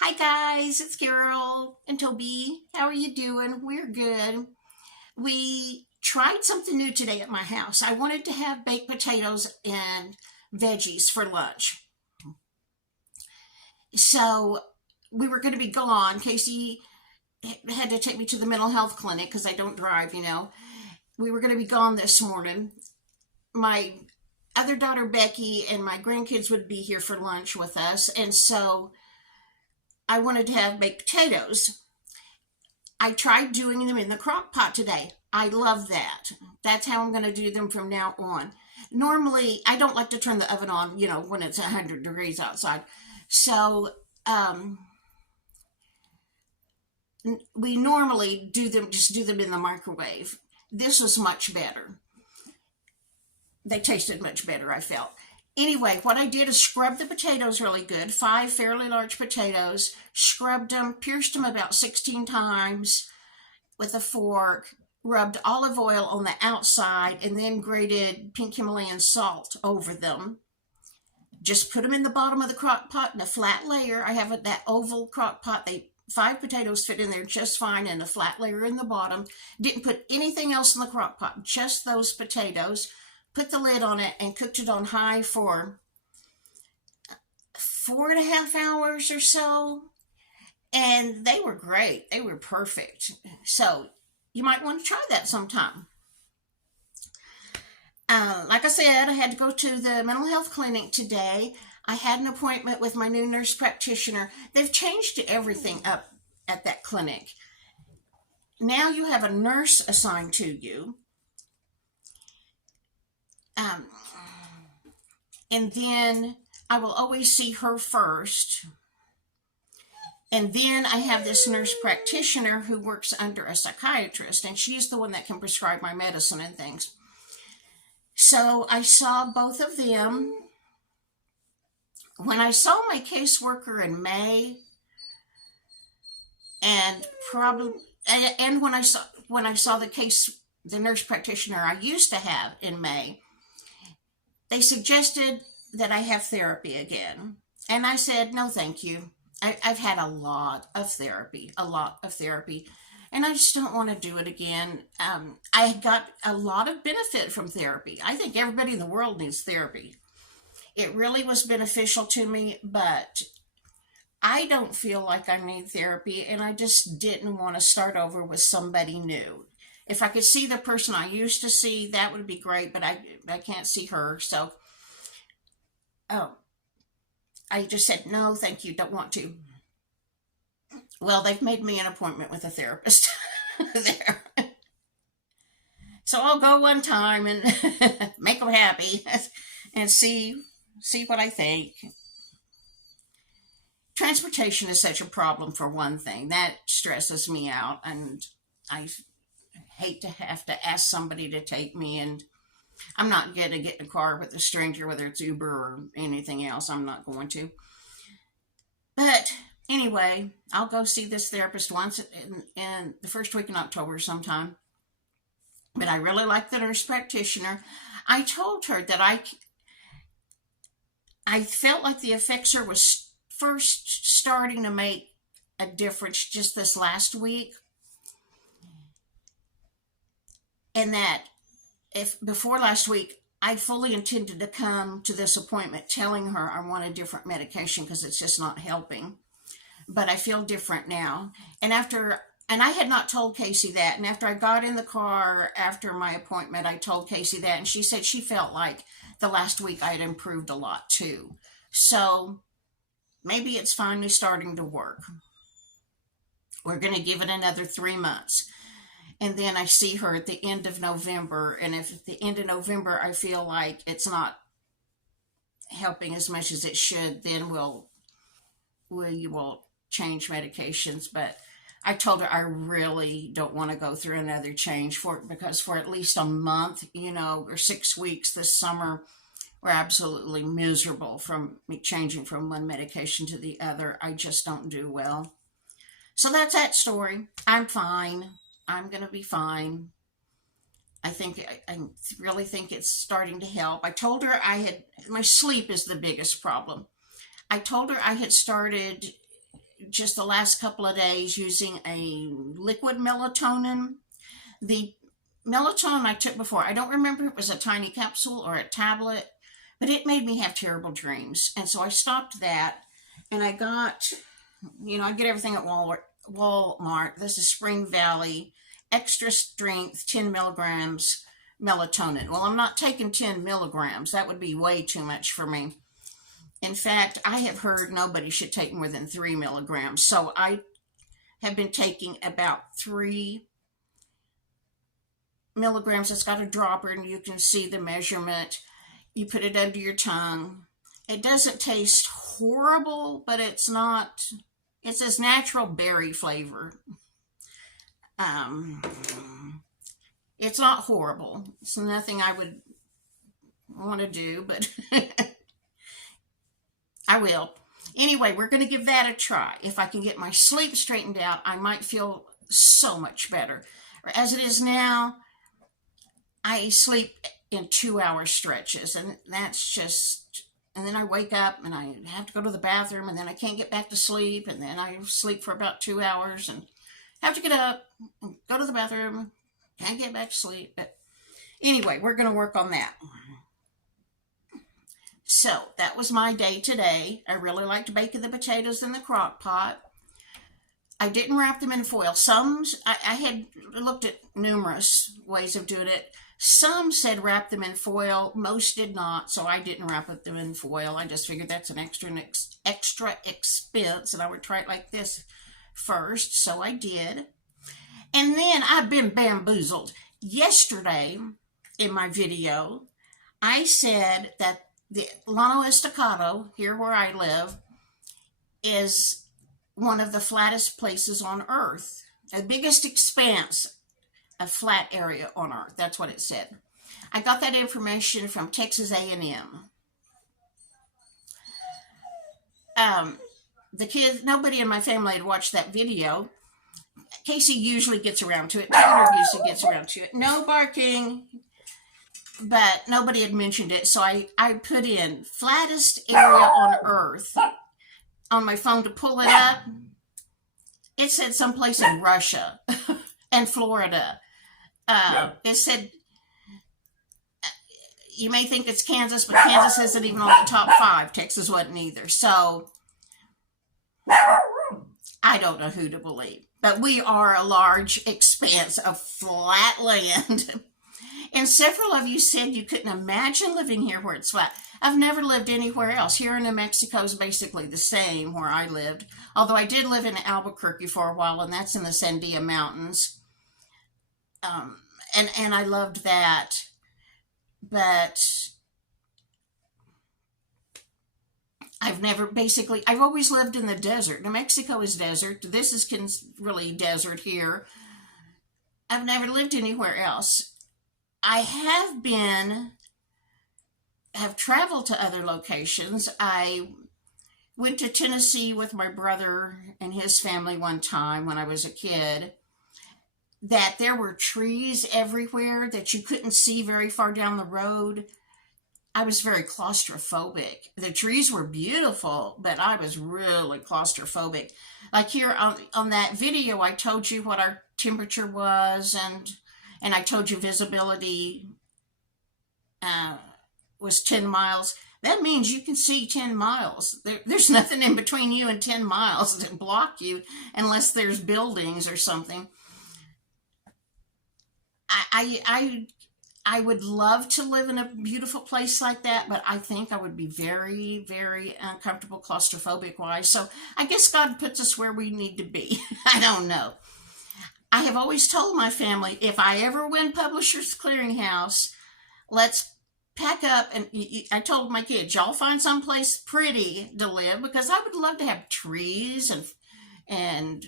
Hi guys, it's Carol and Toby. How are you doing? We're good. We tried something new today at my house. I wanted to have baked potatoes and veggies for lunch. So we were going to be gone. Casey had to take me to the mental health clinic because I don't drive. We were going to be gone this morning. My other daughter Becky and my grandkids would be here for lunch with us, and so I wanted to have baked potatoes. I tried doing them in the crock pot today. I love that. That's how I'm going to do them from now on. Normally, I don't like to turn the oven on, when it's 100 degrees outside. So, we normally just do them in the microwave. This was much better. They tasted much better, I felt. Anyway, what I did is scrub the potatoes really good. 5 fairly large potatoes. Scrubbed them, pierced them about 16 times with a fork. Rubbed olive oil on the outside and then grated pink Himalayan salt over them. Just put them in the bottom of the crock pot in a flat layer. I have that oval crock pot. 5 potatoes fit in there just fine, and a flat layer in the bottom. Didn't put anything else in the crock pot, just those potatoes. Put the lid on it and cooked it on high for 4.5 hours or so. And they were great. They were perfect. So you might want to try that sometime. Like I said, I had to go to the mental health clinic today. I had an appointment with my new nurse practitioner. They've changed everything up at that clinic. Now you have a nurse assigned to you. And then I will always see her first. And then I have this nurse practitioner who works under a psychiatrist, and she's the one that can prescribe my medicine and things. So I saw both of them. When I saw my caseworker in May, and when I saw the nurse practitioner I used to have in May, they suggested that I have therapy again. And I said, no, thank you. I've had a lot of therapy, and I just don't want to do it again. I got a lot of benefit from therapy. I think everybody in the world needs therapy. It really was beneficial to me, but I don't feel like I need therapy, and I just didn't want to start over with somebody new. If I could see the person I used to see, that would be great, but I can't see her. So I just said, no, thank you, don't want to. Well, they've made me an appointment with a therapist there. So I'll go one time and make them happy and see what I think. Transportation is such a problem, for one thing. That stresses me out, and I hate to have to ask somebody to take me, and I'm not going to get in a car with a stranger, whether it's Uber or anything else. I'm not going to. But anyway, I'll go see this therapist once in the first week in October sometime. But I really like the nurse practitioner. I told her that I felt like the Effexor was first starting to make a difference just this last week. And that if before last week, I fully intended to come to this appointment telling her I want a different medication because it's just not helping. But I feel different now. And I had not told Casey that. And after I got in the car after my appointment, I told Casey that, and she said she felt like the last week I had improved a lot too. So maybe it's finally starting to work. We're going to give it another 3 months. And then I see her at the end of November. And if at the end of November I feel like it's not helping as much as it should, then you will change medications. But I told her I really don't want to go through another change because for at least a month, or 6 weeks this summer, we're absolutely miserable from me changing from one medication to the other. I just don't do well. So that's that story. I'm fine. I'm going to be fine. I really think it's starting to help. I told her my sleep is the biggest problem. I told her I had started just the last couple of days using a liquid melatonin. The melatonin I took before, I don't remember if it was a tiny capsule or a tablet, but it made me have terrible dreams. And so I stopped that, and I got, I get everything at Walmart. This is Spring Valley, extra strength, 10 milligrams melatonin. Well, I'm not taking 10 milligrams. That would be way too much for me. In fact, I have heard nobody should take more than 3 milligrams. So I have been taking about 3 milligrams. It's got a dropper, and you can see the measurement. You put it under your tongue. It doesn't taste horrible, but it's this natural berry flavor. It's not horrible. It's nothing I would want to do, but I will. Anyway, we're going to give that a try. If I can get my sleep straightened out, I might feel so much better. As it is now, I sleep in 2-hour stretches, and that's just, and then I wake up and I have to go to the bathroom, and then I can't get back to sleep, and then I sleep for about 2 hours and have to get up and go to the bathroom, can't get back to sleep. But anyway, we're going to work on that. So that was my day today. I really liked baking the potatoes in the crock pot. I didn't wrap them in foil. I had looked at numerous ways of doing it. Some said wrap them in foil. Most did not, so I didn't wrap them in foil. I just figured that's an extra expense, and I would try it like this first, so I did. And then I've been bamboozled. Yesterday, in my video, I said that the Llano Estacado, here where I live, is one of the flattest places on Earth. The biggest expanse of flat area on Earth. That's what it said. I got that information from Texas A&M. The kids, nobody in my family had watched that video. Casey usually gets around to it. Taylor usually gets around to it. No barking, but nobody had mentioned it. So I put in flattest area on Earth on my phone to pull it up. It said someplace in Russia and Florida. It said, you may think it's Kansas, but Kansas isn't even on the top 5. Texas wasn't either. So I don't know who to believe. But we are a large expanse of flat land. And several of you said you couldn't imagine living here where it's flat. I've never lived anywhere else. Here in New Mexico is basically the same where I lived. Although I did live in Albuquerque for a while, and that's in the Sandia Mountains. And I loved that. But I've always lived in the desert. New Mexico is desert. This is really desert here. I've never lived anywhere else. I have traveled to other locations. I went to Tennessee with my brother and his family one time when I was a kid. That there were trees everywhere that you couldn't see very far down the road. I was very claustrophobic. The trees were beautiful, but I was really claustrophobic. Like here on that video, I told you what our temperature was, and I told you visibility was 10 miles. That means you can see 10 miles. There's nothing in between you and 10 miles to block you unless there's buildings or something. I would love to live in a beautiful place like that, but I think I would be very, very uncomfortable claustrophobic-wise. So I guess God puts us where we need to be. I don't know. I have always told my family, if I ever win Publishers Clearinghouse, let's pack up. And I told my kids, y'all find someplace pretty to live, because I would love to have trees and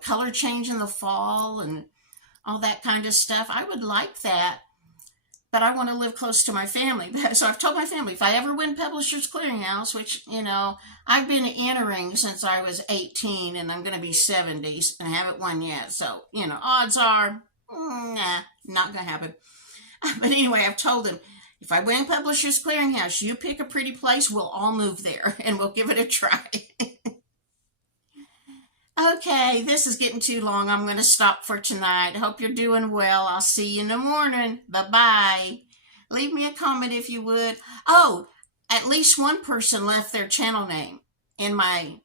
color change in the fall and all that kind of stuff. I would like that, but I want to live close to my family. So I've told my family, if I ever win Publishers Clearinghouse, which, I've been entering since I was 18, and I'm going to be 70 and I haven't won yet. So, odds are, nah, not going to happen. But anyway, I've told them, if I win Publishers Clearinghouse, you pick a pretty place, we'll all move there and we'll give it a try. Okay, this is getting too long. I'm going to stop for tonight. Hope you're doing well. I'll see you in the morning. Bye-bye. Leave me a comment if you would. Oh, at least one person left their channel name in my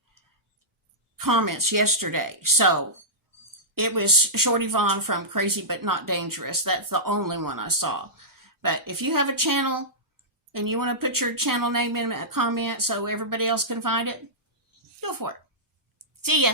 comments yesterday. So it was Shorty Vaughn from Crazy But Not Dangerous. That's the only one I saw. But if you have a channel and you want to put your channel name in a comment so everybody else can find it, go for it. See ya.